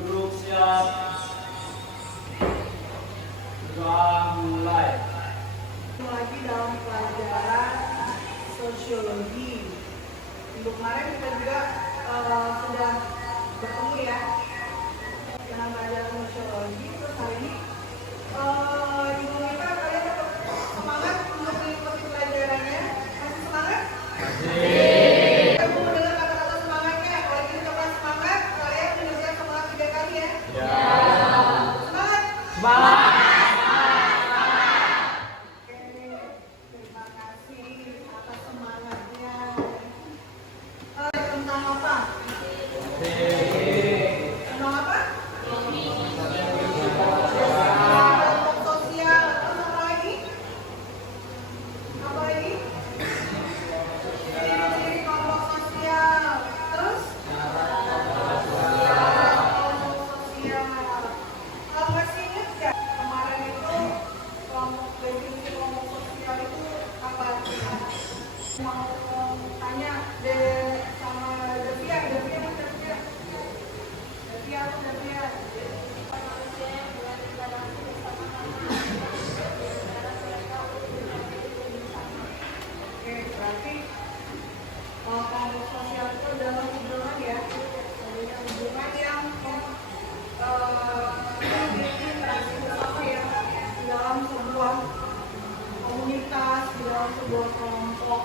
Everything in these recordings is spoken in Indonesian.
Grup siap. Sudah mulai. Lagi dalam pelajaran sosiologi. Minggu kemarin kita juga sudah bertemu ya dalam pelajaran sosiologi. Terus hari ini Ibu Mita, kalian tetap semangat untuk mengikuti pelajarannya? Masih semangat? Masih. Kamu mendengar kata-kata semangatnya? Kalau kita coba semangat, kalian mendengar semangat 3 kali ya? Ya. Semangat? Semangat! Mau tanya sama Devia Oke, berarti kelompok sosial itu adalah hubungan ya, hubungan yang memiliki interaksi bersama ya di dalam sebuah komunitas, di dalam sebuah kelompok.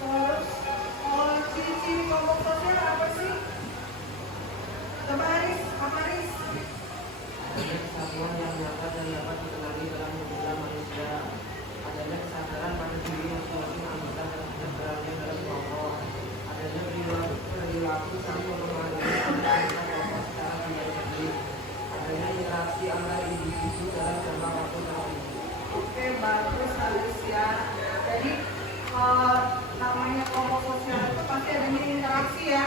Terus ciri-ciri kelompok sosial apa sih? Coba Aris, apa Aris? Kesatuan yang nyata dan dapat dikenali dalam hubungan manusia. Adanya kesadaran pada diri masing-masing anggota terhadap perannya dalam kelompok. Adanya perilaku saling mempengaruhi anggota kelompok secara pribadi. Adanya interaksi antar individu dalam jangka waktu tertentu. Oke, bagus halus ya. Jadi namanya kelompok sosial itu pasti adanya interaksi ya,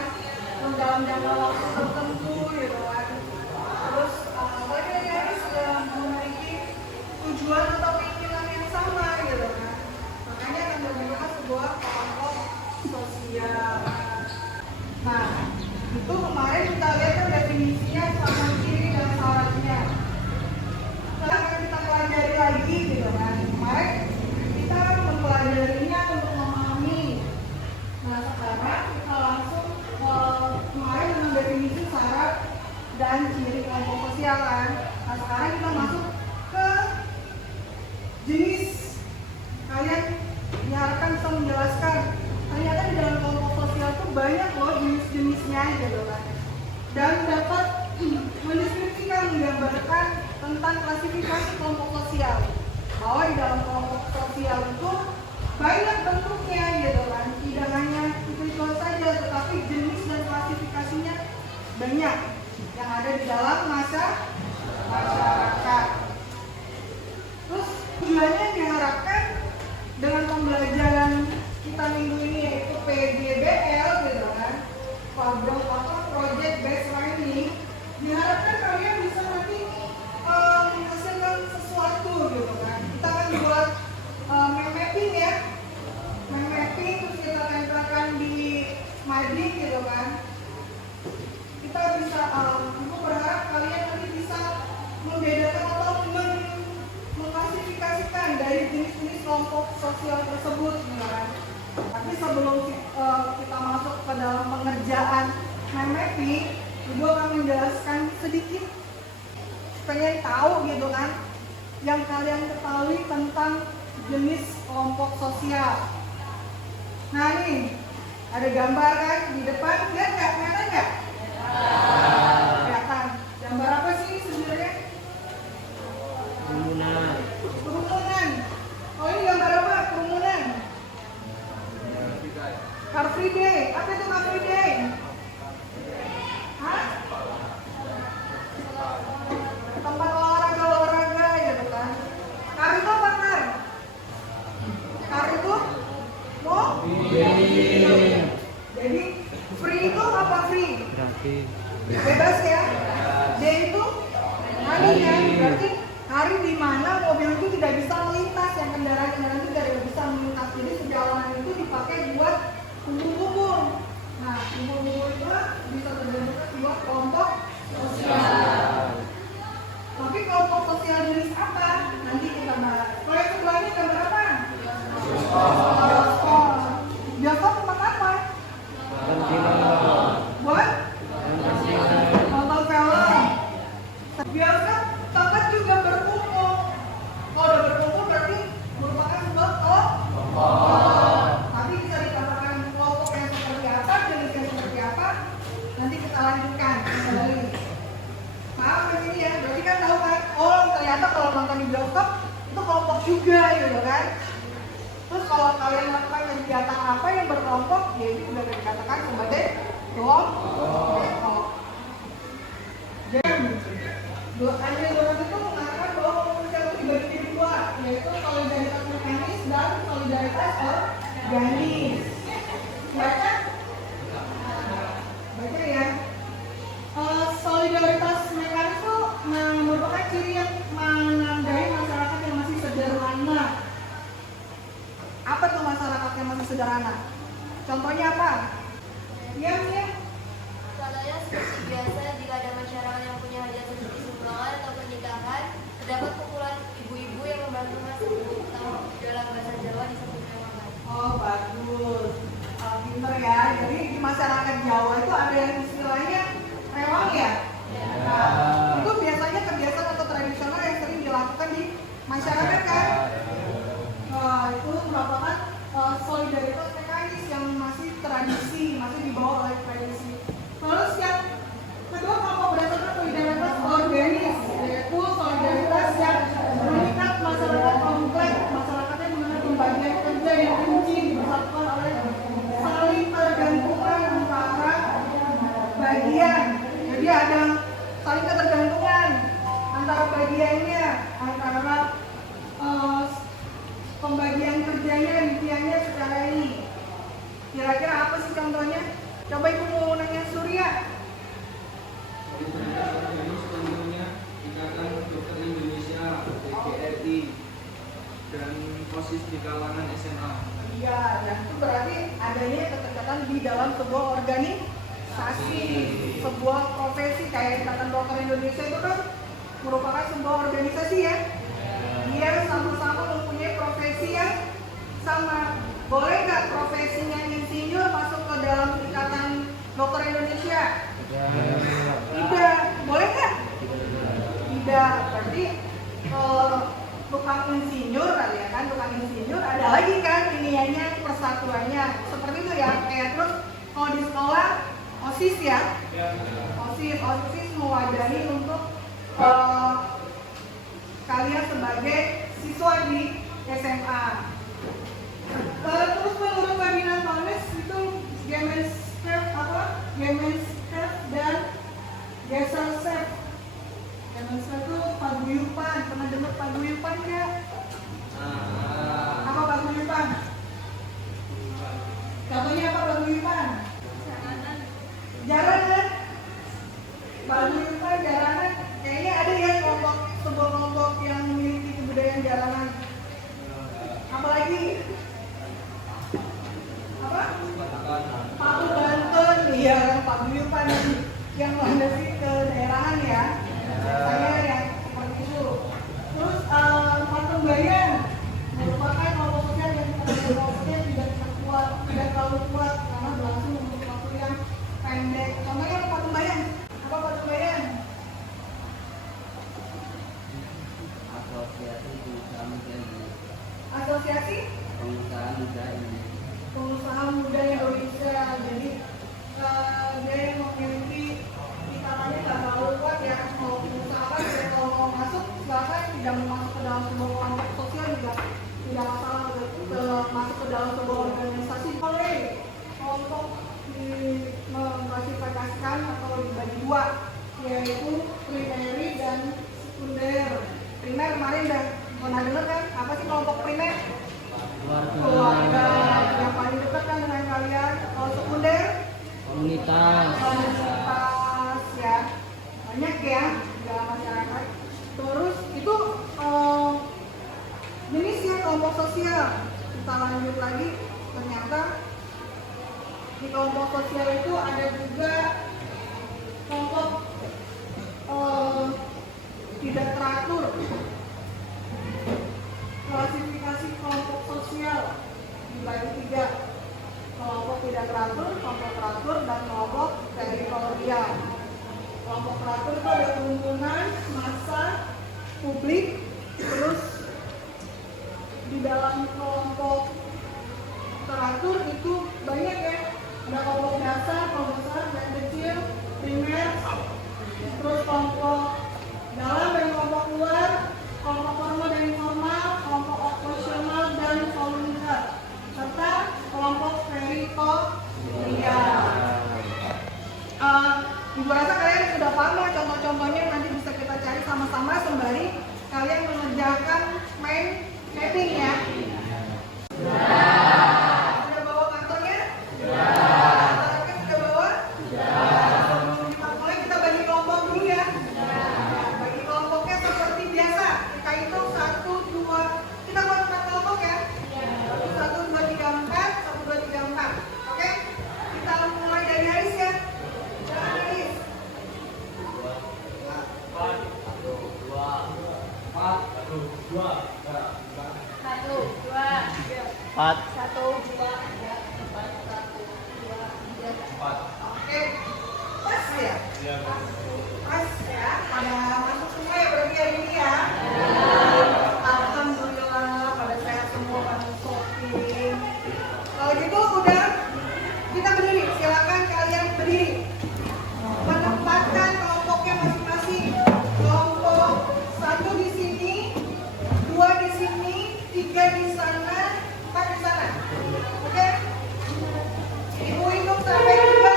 terus dalam jangka waktu tertentu gitu kan. Terus mereka harus memiliki tujuan atau keinginan yang sama gitu kan. Makanya akan terbentuklah sebuah kelompok sosial. Nah, itu kemarin kita lihat kan definisinya sama ciri dan syaratnya. Sekarang kita pelajari lagi gitu kan. Kemarin kita mempelajarinya untuk memahami. Nah, sekarang kita langsung kemarin dengan definisi syarat dan ciri kelompok sosial kan. Nah, sekarang kita masuk ke jenis. Kalian diharapkan bisa menjelaskan. Ternyata di dalam kelompok sosial itu banyak loh jenis-jenisnya gitu kan. Dan dapat mendeskripsikan, menggambarkan tentang klasifikasi kelompok sosial. Bahwa di dalam kelompok sosial itu banyak bentuknya gitu kan. Tidak hanya itu saja, tetapi jenis dan klasifikasinya banyak yang ada di dalam masyarakat. Terus tujuannya diharapkan dengan pembelajaran kita minggu ini yaitu PGBL gitu kan, Project Based Learning, diharapkan kalian bisa nanti menghasilkan sesuatu gitu kan. Kita akan buat mind mapping ya, mind mapping terus kita tempelkan di Madrid gitu kan. Kita bisa, aku berharap kalian nanti bisa membedakan atau mengklasifikasikan dari jenis-jenis kelompok sosial tersebut gitu kan. Tapi sebelum kita masuk ke dalam pengerjaan mind mapping, Ibu akan menjelaskan sedikit pengen tahu gitu kan, yang kalian ketahui tentang jenis kelompok sosial. Nah nih, ada gambar kan di depan, lihat nggak? Kelihatan nggak? Kelihatan. Gambar apa sih sebenarnya? Kerumunan. Kerumunan. Oh ini gambar apa? Kerumunan. Car Free Day. Apa itu Car Free Day? Hah? Tempat olahraga gitu kan. Car itu apa Car? Car itu jadi free itu apa free? Gratis. Bebas ya. Day itu hari ya. Berarti hari di mana mobil itu tidak bisa melintas, yang kendaraan-kendaraan itu tidak bisa melintas. Jadi sejalanan itu dipakai buat kumpul-kumpul. Nah, kumpul-kumpul itu bisa terbentuk buat kelompok sosial. Tapi kelompok sosial jenis apa? Nanti kita bahas. Kalau yang sebelahnya gambar apa? Bioskop. Bioskop tempat apa? Buat nonton film. Bioskop tempat juga berkumpul. Kalau udah berkumpul berarti merupakan sebuah kelompok. Tapi bisa dikatakan kelompok yang seperti apa, jenisnya seperti apa, nanti kita lanjutkan kembali. Maaf di sini ya, berarti kan tahu kan? Oh ternyata kalau nonton di bioskop itu kelompok juga gitu kan? Terus kalau kalian melakukan kegiatan apa yang berkelompok, ya itu sudah dikatakan sebagai kelompok. Dan Andrea Doran itu mengatakan bahwa manusia itu dibagi jadi dua, yaitu solidaritas mekanis dan solidaritas organis. Baca? Baca ya. Solidaritas mekanis itu merupakan ciri yang menandai masyarakat yang masih sederhana. Apa tuh masyarakat yang masih sederhana? Contohnya apa? Iya. Contohnya seperti biasa, jika ada masyarakat yang punya hajat seperti sumbangan atau pernikahan, terdapat kumpulan ibu-ibu yang membantu masyarakat atau dalam bahasa Jawa disebutnya makan. Oh bagus, pinter ya. Jadi di masyarakat Jawa itu ada yang istilahnya rewang ya. Nah, itu biasanya kebiasaan atau tradisional yang sering dilakukan di masyarakat kan. Itu merupakan solidaritas mekanis yang masih tradisi, masih dibawa oleh tradisi. Terus yang kedua kelompok berdasarkan solidaritas organis, yaitu solidaritas yang mengikat masyarakat kompleks, masyarakat yang mengenai pembagian kerja yang rinci disebabkan oleh saling tergantungan antara bagian. Jadi ada saling ketergantungan antara bagiannya, antara pembagian kerjanya, rintiannya secara ini. Kira-kira apa sih contohnya? Coba ibu mau nanya Surya. Contohnya Ikatan Dokter Indonesia (IDGRI) dan POSIS di kalangan SMA. Iya, dan itu berarti adanya keterikatan di dalam sebuah organisasi, sebuah profesi. Kayak Ikatan Dokter Indonesia itu kan merupakan sebuah organisasi ya. Dia sama-sama mempunyai profesi yang sama. Boleh nggak profesinya insinyur masuk ke dalam Ikatan Dokter Indonesia? Tidak. Boleh nggak? Tidak. Berarti tukang insinyur kali ya kan, tukang insinyur ada lagi kan iniannya, persatuannya. Seperti itu ya. Kayak terus kalau di sekolah OSIS ya. OSIS mewadahi untuk kalian sebagai siswa di SMA. Terus menurut Ferdinand Thomas itu Gemeinschaft dan Gesellschaft. Gemeinschaft itu paguyuban. Pernah dengar paguyuban nggak? Apa paguyuban? Contohnya apa paguyuban? Jaranan. Paguyuban, jaranan. Kayaknya ada ya sebuah kelompok yang memiliki kebudayaan jalanan. Apalagi? Apa? Patu Banten, iya kan paguyuban yang landasi ke daerahan ya. Saya yang seperti itu. Terus Patembayan merupakan kelompok sosial yang kelompoknya tidak kuat, tidak terlalu kuat karena berlangsung untuk waktu yang pendek. Contohnya Patembayan. Apa Patembayan? dua, yaitu primary dan sekunder. Primer kemarin udah pernah dengar kan? Apa sih kelompok primer? Keluarga yang paling dekat kan dengan kalian. Kalau sekunder? Komunitas. Komunitas ya, banyak ya dalam masyarakat. Terus itu jenisnya kelompok sosial. Kita lanjut lagi, ternyata di kelompok sosial itu ada juga kelompok tidak teratur. Klasifikasi kelompok sosial dibagi tiga: kelompok tidak teratur, kelompok teratur, dan kelompok teritorial. Kelompok teratur itu ada kerumunan, massa, publik. Terus di dalam kelompok teratur itu banyak ya, ada kelompok dasar, kelompok besar dan kecil, primer, terus kelompok dalam dan kelompok luar, kelompok formal dan informal, kelompok operasional dan volunteer, serta kelompok teritorial. Ibu rasa kalian sudah paham ya contoh-contohnya, nanti bisa kita cari sama-sama sembari kalian mengerjakan main mapping ya. Sudah bawa kantornya? Kantornya sudah bawa? Mulai kita bagi kelompok dulu ya. Bagi kelompoknya seperti biasa. Kita hitung 1, 2, kita buat 4 kelompok ya. 1, 2, 3, 4, 1, 2, 3, 4. Oke? Kita mulai dari Haris ya. Jangan Haris. 4. 1, 2, 3, 4, 1, 2, 3, 4. Oke. Pas ya? Pas ya. Pada masuk semua ya berarti hari ini ya. Alhamdulillah pada sehat semua, pada shopping. Kalau gitu udah, kita berdiri. Silakan kalian berdiri. Menempatkan kelompoknya masing-masing. Kelompok 1 di sini, 2 di sini, 3 di sana, 4 di sana. Oke? Ibu hitung sampai 2.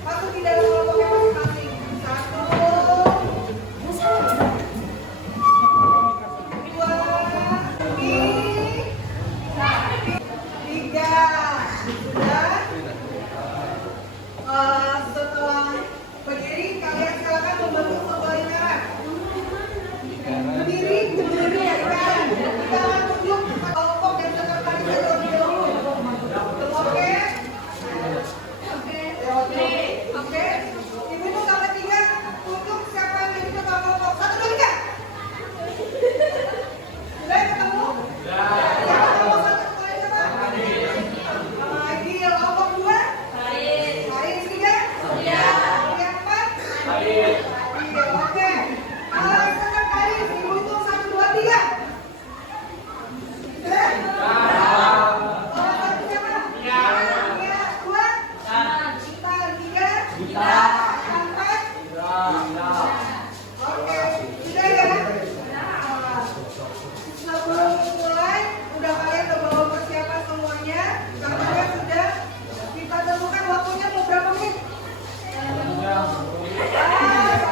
Masuk di dalam kelompoknya masing-masing. 1, 2, 3. Sudah? Setelah berdiri, kalian silakan membentuk sebuah lingkaran. Berdiri ya, lingkaran. Kita akan tunjuk kelompok dan sekretaris terlebih dahulu. Oke? Oke. Ibu itu sampai 3 untuk siapa yang jadi ketua kelompok. 1, 2, 3. Sudah ketemu? Siapa kelompok 1? Lagi kelompok 2? Haris 3? Yang 4? Oke. Sekretaris, ibu hitung 1, 2, 3. Sudah? Kelompok 1 siapa? Iya. 2? Kita 3? 4? Oke, sudah ya? Sebelum mulai, udah kalian udah bawa persiapan semuanya. Kamarnya sudah. Kita tentukan waktunya mau berapa menit? 1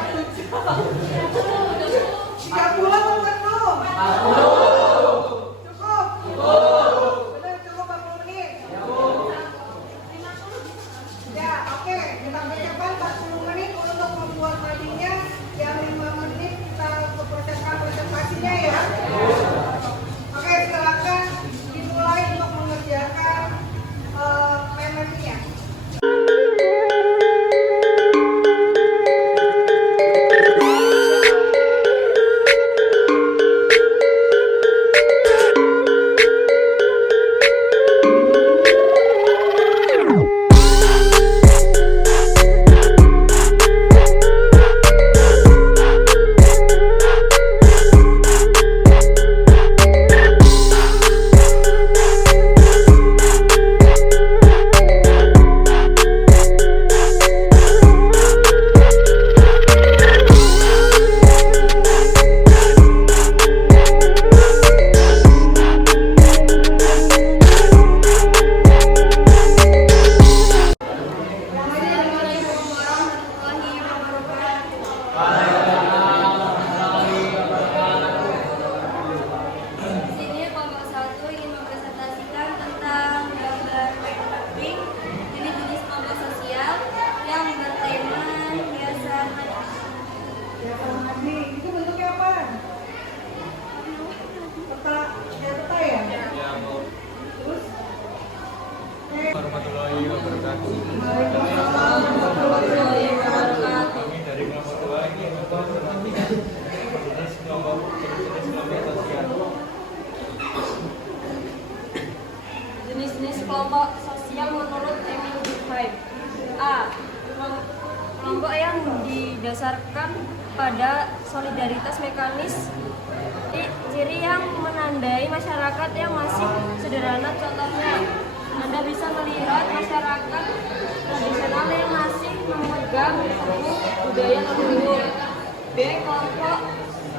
kelompok yang didasarkan pada solidaritas mekanis. Ciri yang menandai masyarakat yang masih sederhana, contohnya Anda bisa melihat masyarakat tradisional yang masih memegang teguh budaya leluhur. B. Kelompok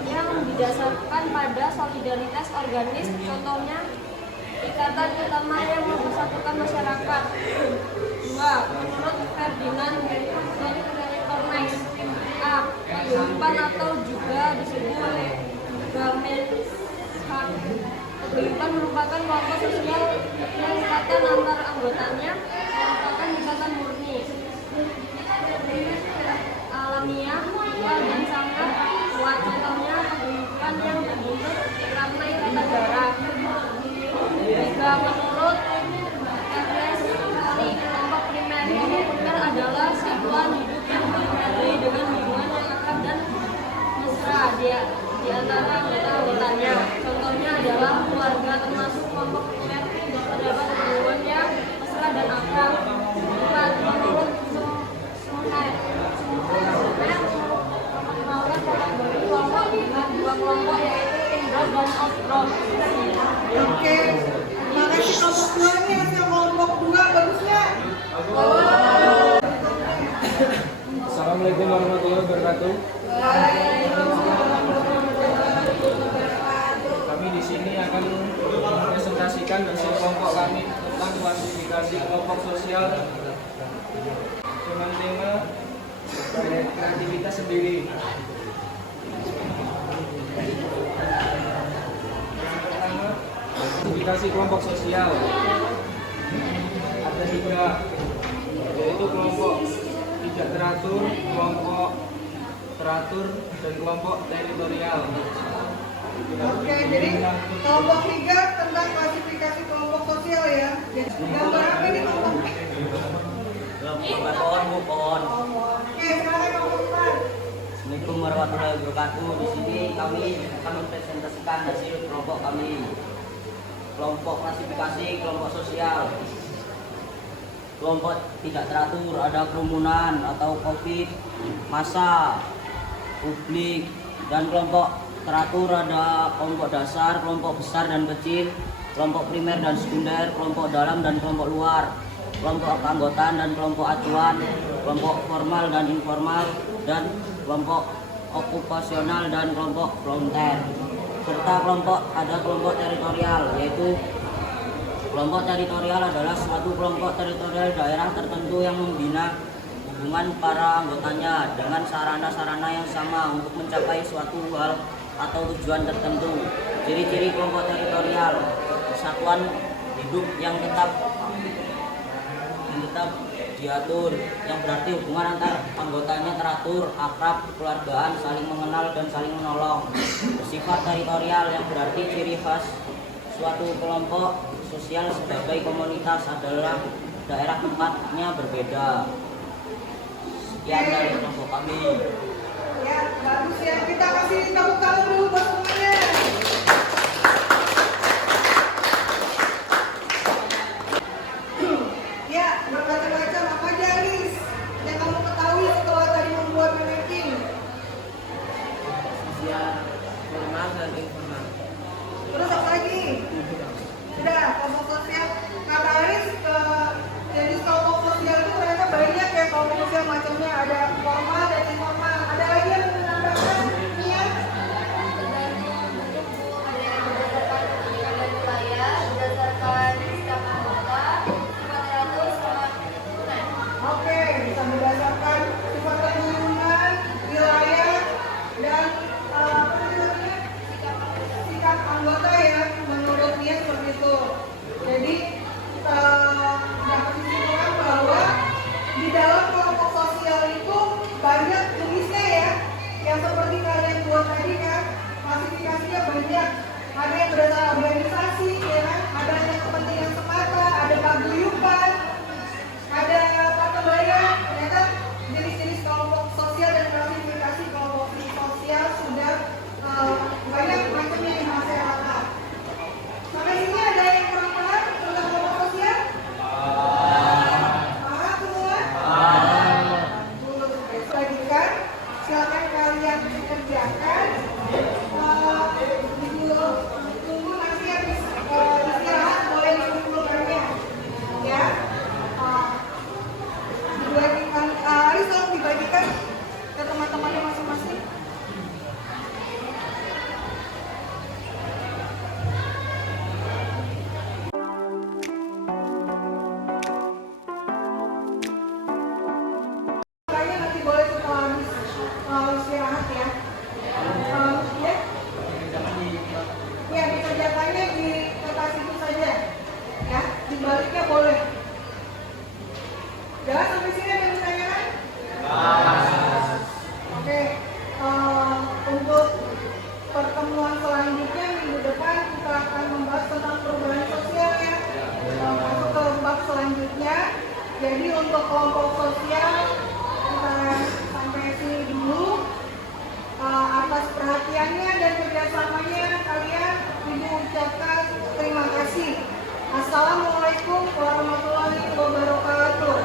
yang didasarkan pada solidaritas organis, contohnya ikatan utama yang mempersatukan masyarakat. 2. Menurut Ferdinand Corneille, A. Paguyuban atau juga disebut paguyuban merupakan kelompok sosial yang ikatan antar anggotanya merupakan ikatan murni, alamiah, dan sangat kuat. Contohnya paguyuban yang terbentuk karena ikatan darah. 3. Menurut Ernest Lee, kelompok primer adalah satuan hidup yang ditandai dengan hubungan yang akrab dan mesra di antara anggota-anggotanya. Contohnya adalah keluarga, termasuk kelompok primer terdapat hubungan yang mesra dan akrab. 4. Menurut Sumner, kelompok dengan dua kelompok yaitu in-group dan out-group. Oke, makasih kelompok 2 nih, hasil kelompok 2 bagus nggak? Assalamualaikum warahmatullahi wabarakatuh. Kami di sini akan mempresentasikan hasil kelompok kami tentang klasifikasi kelompok sosial dengan tema kreativitas sendiri. Pertama, klasifikasi kelompok sosial ada 3, yaitu kelompok tidak teratur, kelompok teratur, dan kelompok teritorial. Oke, jadi kelompok 3 tentang klasifikasi kelompok sosial ya. Jadi gambar apa ini kelompok? Pohon. Oke, sekarang kelompok 4. Assalamualaikum warahmatullahi wabarakatuh. Di sini kami akan mempresentasikan hasil kelompok kami. Kelompok klasifikasi kelompok sosial. Kelompok tidak teratur ada kerumunan atau COVID, massa, publik, dan kelompok teratur ada kelompok dasar, kelompok besar dan kecil, kelompok primer dan sekunder, kelompok dalam dan kelompok luar, kelompok keanggotaan dan kelompok acuan, kelompok formal dan informal, dan kelompok okupasional dan kelompok volunteer. Serta ada kelompok teritorial, yaitu kelompok teritorial adalah suatu kelompok teritorial daerah tertentu yang membina hubungan para anggotanya dengan sarana-sarana yang sama untuk mencapai suatu hal atau tujuan tertentu. Ciri-ciri kelompok teritorial: kesatuan hidup yang tetap diatur, yang berarti hubungan antar anggotanya teratur, akrab, kekeluargaan, saling mengenal dan saling menolong. Bersifat teritorial, yang berarti ciri khas suatu kelompok sosial sebagai komunitas adalah daerah tempatnya berbeda. Sekian dari kelompok kami. Ya, bagus ya. Kita kasih tepuk tangan dulu buat semuanya. Ya, bermacam-macam apa aja, Anis, yang kamu ketahui setelah tadi membuat ranking? Sosial, formal, dan informal. Terus apa lagi? Sudah, kelompok sosial. Kata Anis, jadi kelompok sosial itu ternyata banyak ya kelompok sosial macamnya. Ada formal dan informal. Ada lagi yang menambahkan? Nia? Tergantung bentuk Bu, ada yang berdasarkan keadaan wilayah, berdasarkan sikap anggota, sifat teratur, sama lingkungan. Oke, bisa berdasarkan sifat lingkungan, wilayah, dan apa namanya? Sikap anggota ya, menurut Nia seperti itu. Jadi dapat disimpulkan bahwa di dalam kelompok sosial itu banyak jenisnya ya, yang seperti kalian buat tadi kan, klasifikasinya banyak. Ada yang berdasarkan organisasi, ya kan? Ada yang kepentingan semata, ada paguyuban, ada apa namanya? Ternyata jenis-jenis kelompok sosial dan klasifikasi kelompok sosial sudah banyak macamnya di masyarakat. Sampai sini ada yang kurang paham tentang kelompok sosial? Paham semua? dibagikan. Silakan kalian kerjakan. Tunggu nanti habis istirahat boleh dikumpulkannya, ya. Dibagikan, Aris tolong dibagikan ke teman-temannya masing-masing. Kalian nanti boleh setelah habis istirahat ya. Ya. Ya, dikerjakannya di kertas itu saja. Ya, dibaliknya boleh. Jangan sampai sini ada yang bertanya. Oke, untuk pertemuan selanjutnya minggu depan kita akan membahas tentang perubahan sosial ya. Masuk ke bab selanjutnya. Jadi untuk kelompok sosial kita sampai sini dulu. Atas perhatiannya dan kerjasamanya kalian Ibu ucapkan terima kasih. Assalamualaikum warahmatullahi wabarakatuh.